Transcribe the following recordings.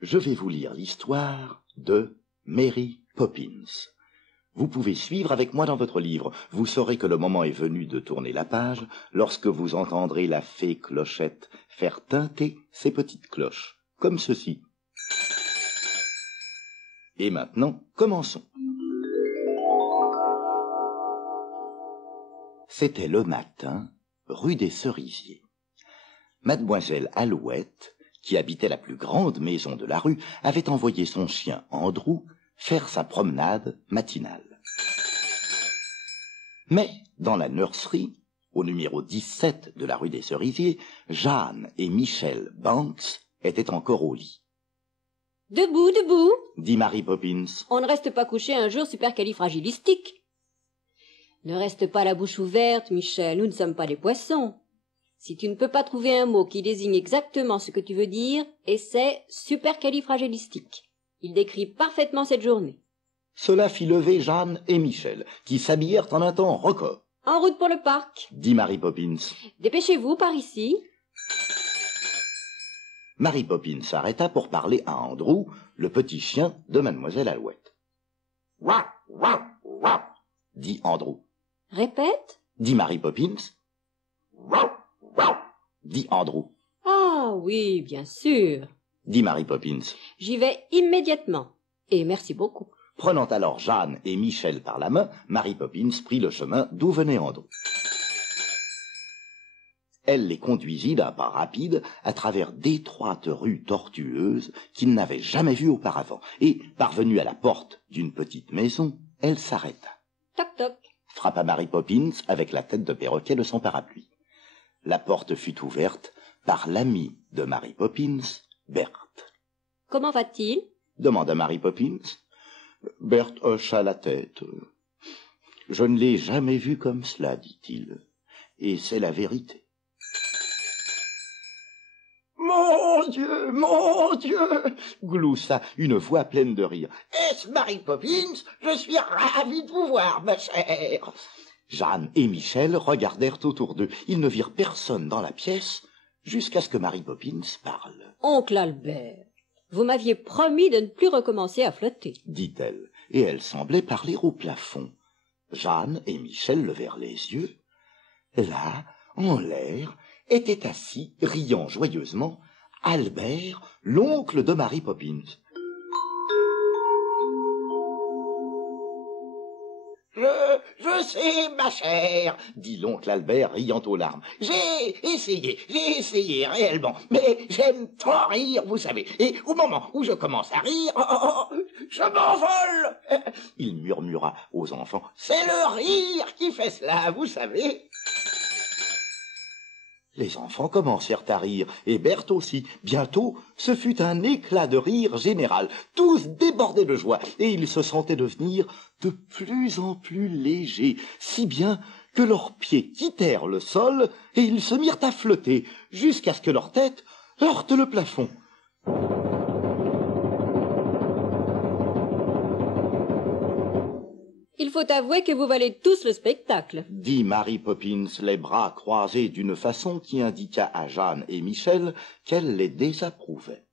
Je vais vous lire l'histoire de Mary Poppins. Vous pouvez suivre avec moi dans votre livre. Vous saurez que le moment est venu de tourner la page lorsque vous entendrez la fée Clochette faire tinter ses petites cloches, comme ceci. Et maintenant, commençons. C'était le matin, rue des Cerisiers. Mademoiselle Alouette, qui habitait la plus grande maison de la rue, avait envoyé son chien Andrew faire sa promenade matinale. Mais, dans la nurserie, au numéro 17 de la rue des Cerisiers, Jeanne et Michel Banks étaient encore au lit. « Debout, debout !» dit Mary Poppins. « On ne reste pas couché un jour supercalifragilistique. » « Ne reste pas la bouche ouverte, Michel, nous ne sommes pas des poissons. Si tu ne peux pas trouver un mot qui désigne exactement ce que tu veux dire, essaie supercalifragilistique. Il décrit parfaitement cette journée. » Cela fit lever Jeanne et Michel, qui s'habillèrent en un temps record. « En route pour le parc !» dit Mary Poppins. « Dépêchez-vous par ici. » Mary Poppins s'arrêta pour parler à Andrew, le petit chien de Mademoiselle Alouette. « Ouah, ouah, ouah !» dit Andrew. « Répète !» dit Mary Poppins. « Ouah, ouah !» dit Andrew. « Ah oui, bien sûr !» dit Mary Poppins. « J'y vais immédiatement. Et merci beaucoup. » Prenant alors Jeanne et Michel par la main, Mary Poppins prit le chemin d'où venait Andrew. Elle les conduisit d'un pas rapide à travers d'étroites rues tortueuses qu'ils n'avaient jamais vues auparavant, et, parvenue à la porte d'une petite maison, elle s'arrêta. Toc toc, frappa Mary Poppins avec la tête de perroquet de son parapluie. La porte fut ouverte par l'ami de Mary Poppins, Berthe. « Comment va-t-il » demanda Mary Poppins. Berthe hocha la tête. « Je ne l'ai jamais vu comme cela, dit-il, et c'est la vérité. » Mon Dieu, gloussa une voix pleine de rire. Est-ce Mary Poppins? Je suis ravi de vous voir, ma chère. Jeanne et Michel regardèrent autour d'eux. Ils ne virent personne dans la pièce jusqu'à ce que Mary Poppins parle. « Oncle Albert, vous m'aviez promis de ne plus recommencer à flotter, » dit-elle, et elle semblait parler au plafond. Jeanne et Michel levèrent les yeux. Là, en l'air, était assis, riant joyeusement, Albert, l'oncle de Mary Poppins. Je sais, ma chère, dit l'oncle Albert, riant aux larmes. J'ai essayé réellement, mais j'aime tant rire, vous savez, et au moment où je commence à rire, je m'envole. Il murmura aux enfants, c'est le rire qui fait cela, vous savez. Les enfants commencèrent à rire, et Berthe aussi. Bientôt, ce fut un éclat de rire général. Tous débordaient de joie, et ils se sentaient devenir de plus en plus légers, si bien que leurs pieds quittèrent le sol, et ils se mirent à flotter, jusqu'à ce que leur tête heurte le plafond. « Il faut avouer que vous valez tous le spectacle, » dit Mary Poppins, les bras croisés d'une façon qui indiqua à Jeanne et Michel qu'elle les désapprouvait.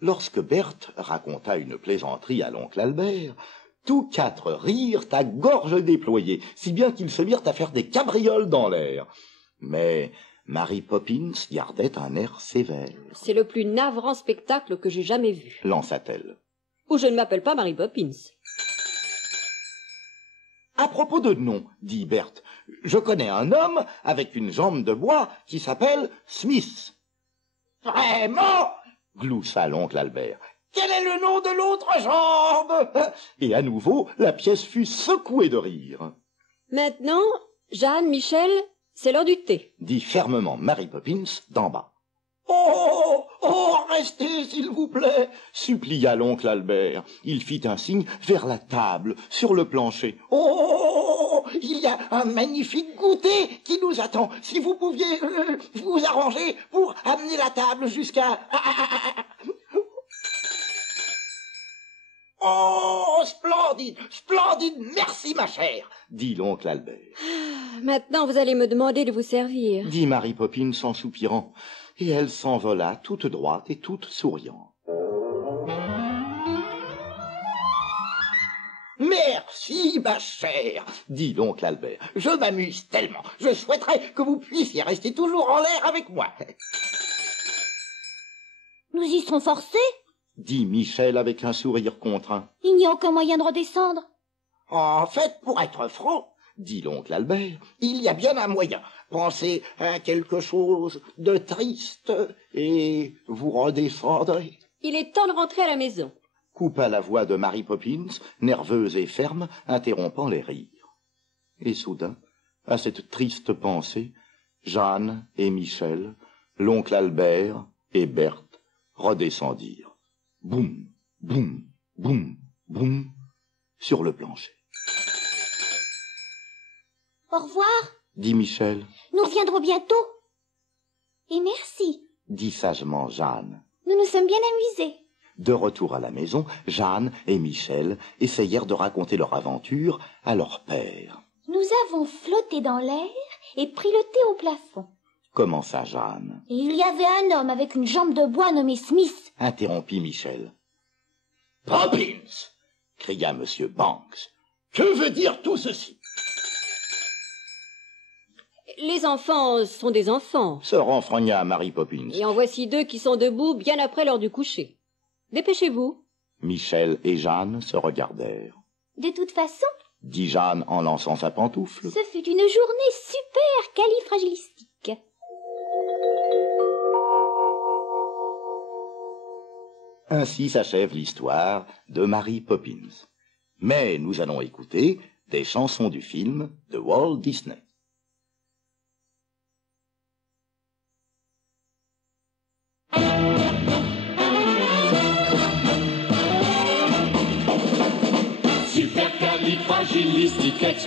Lorsque Berthe raconta une plaisanterie à l'oncle Albert, tous quatre rirent à gorge déployée, si bien qu'ils se mirent à faire des cabrioles dans l'air. Mais Mary Poppins gardait un air sévère. « C'est le plus navrant spectacle que j'ai jamais vu, » lança-t-elle. « Ou je ne m'appelle pas Mary Poppins. » À propos de nom, dit Berthe, je connais un homme avec une jambe de bois qui s'appelle Smith. Vraiment? Gloussa l'oncle Albert. Quel est le nom de l'autre jambe? Et à nouveau, la pièce fut secouée de rire. Maintenant, Jeanne, Michel, c'est l'heure du thé, dit fermement Mary Poppins d'en bas. Restez, s'il vous plaît, supplia l'oncle Albert. Il fit un signe vers la table, sur le plancher. Il y a un magnifique goûter qui nous attend. Si vous pouviez vous arranger pour amener la table jusqu'à... Oh, splendide, splendide, merci ma chère, dit l'oncle Albert. Maintenant, vous allez me demander de vous servir, dit Mary Poppins en soupirant, et elle s'envola toute droite et toute souriante. Merci, ma chère, dit l'oncle Albert. Je m'amuse tellement. Je souhaiterais que vous puissiez rester toujours en l'air avec moi. Nous y serons forcés? Dit Michel avec un sourire contraint. Il n'y a aucun moyen de redescendre. En fait, pour être franc, dit l'oncle Albert, il y a bien un moyen. Pensez à quelque chose de triste et vous redescendrez. Il est temps de rentrer à la maison. Coupa la voix de Mary Poppins, nerveuse et ferme, interrompant les rires. Et soudain, à cette triste pensée, Jeanne et Michel, l'oncle Albert et Berthe redescendirent. Boum, boum, boum, boum, sur le plancher. Au revoir, Dit Michel, nous reviendrons bientôt. Et merci, dit sagement Jeanne. nous nous sommes bien amusés. De retour à la maison, Jeanne et Michel essayèrent de raconter leur aventure à leur père. Nous avons flotté dans l'air et pris le thé au plafond. Commença Jeanne. Et il y avait un homme avec une jambe de bois nommé Smith. Interrompit Michel. Poppins, cria Monsieur Banks. Que veut dire tout ceci? Les enfants sont des enfants. Se renfrogna Mary Poppins. Et en voici deux qui sont debout bien après l'heure du coucher. Dépêchez-vous. Michel et Jeanne se regardèrent. De toute façon, Dit Jeanne en lançant sa pantoufle. ce fut une journée super califragilistique. Ainsi s'achève l'histoire de Mary Poppins. Mais nous allons écouter des chansons du film de Walt Disney.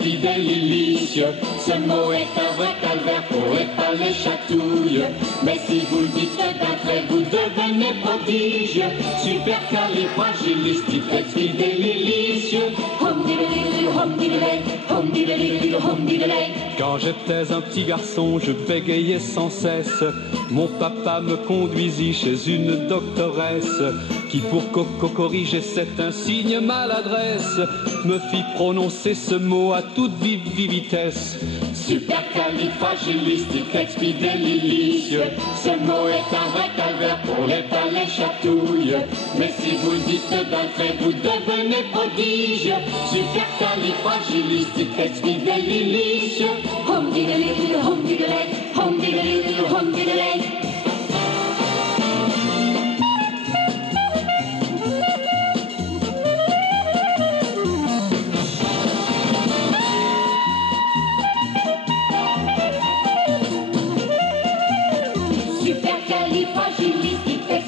Supercalifragilisticexpialidocious. Ce mot est un vrai calvaire pour épaler chatouille. Mais si vous le dites d'un trait, vous devenez prodige. Supercalifragilisticexpialidocious. Hum diddly, hum diddly, hum diddly, hum diddly. Quand j'étais un petit garçon, je bégayais sans cesse. Mon papa me conduisit chez une doctoresse qui, pour corriger cet insigne maladresse, me fit prononcer ce mot à toute vive vitesse. Supercalifragilisticexpialidocious. Ce mot est un vrai calvaire pour les palais chatouilles. Mais si vous le dites d'un trait, vous devenez prodige. Supercalifragilisticexpialidocious. Hum diddly, hum diddly, hum diddly, hum diddly.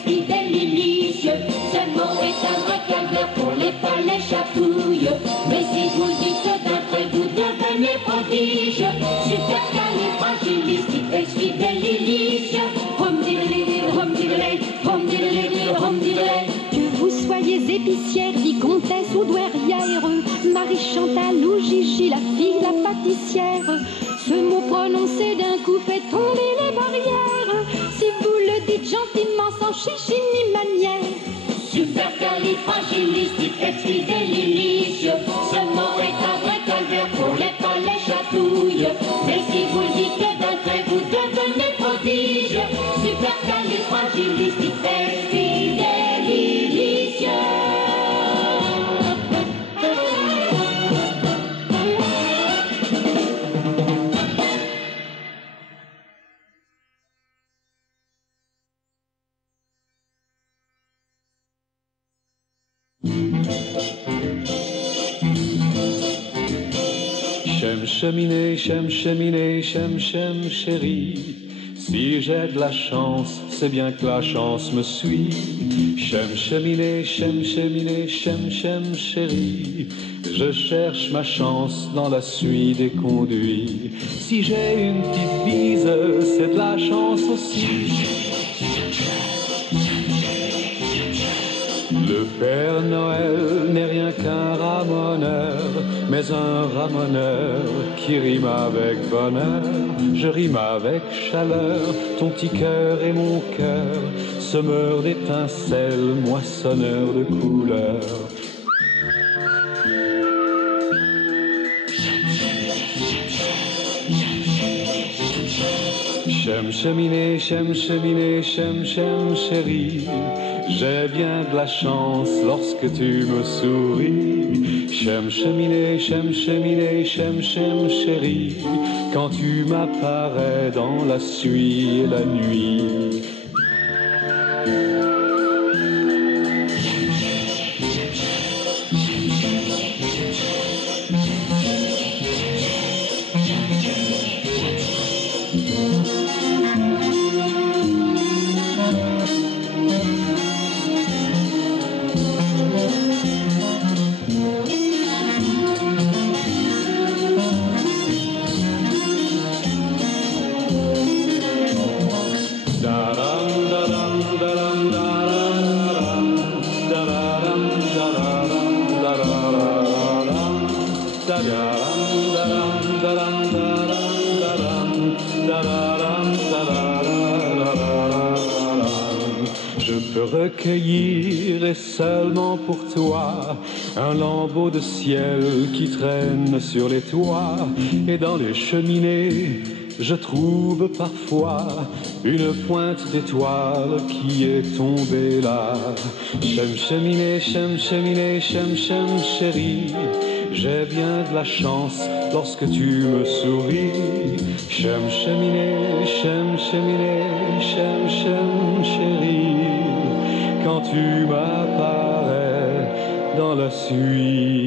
Supercalifragilisticexpialidocious. Ce mot est un vrai calvaire pour les palais chatouilles. Mais si vous le dites d'un trait, vous devenez prodige. Supercalifragilisticexpialidocious. Hum diddly, hum diddly, hum diddly, hum diddly. Que vous soyez épicière, vicomtesse ou douairière, Marie Chantal ou Gigi, la fille, la pâtissière, ce mot prononcé d'un coup fait tomber les barrières. Si vous le dites gentiment, sans chichi ni manière. Supercalifragilisticexpialidocious. Ce mot est un vrai calvaire pour les palais chatouilles. Mais si vous le dites d'un trait, vous devenez prodige. Supercalifragilisticexpialidocious. Chem cheminée, chem chérie. Si j'ai de la chance, c'est bien que la chance me suit. Chem cheminée, chem chérie. Je cherche ma chance dans la suie des conduits. Si j'ai une petite bise, c'est de la chance aussi. Le Père Noël n'est qu'un ramoneur, mais un ramoneur qui rime avec bonheur. Je rime avec chaleur, ton petit cœur et mon cœur, semeur d'étincelles, moissonneur de couleurs. J'aime cheminer, j'aime cheminer, j'aime chérie. J'ai bien de la chance lorsque tu me souris. J'aime cheminer, j'aime chérie. Quand tu m'apparais dans la suie et la nuit. Je peux recueillir, et seulement pour toi, un lambeau de ciel qui traîne sur les toits. Et dans les cheminées, je trouve parfois une pointe d'étoile qui est tombée là. J'aime cheminer, j'aime chérie. J'ai bien de la chance lorsque tu me souris. J'aime cheminer, j'aime chérie. Quand tu m'apparais dans la suie.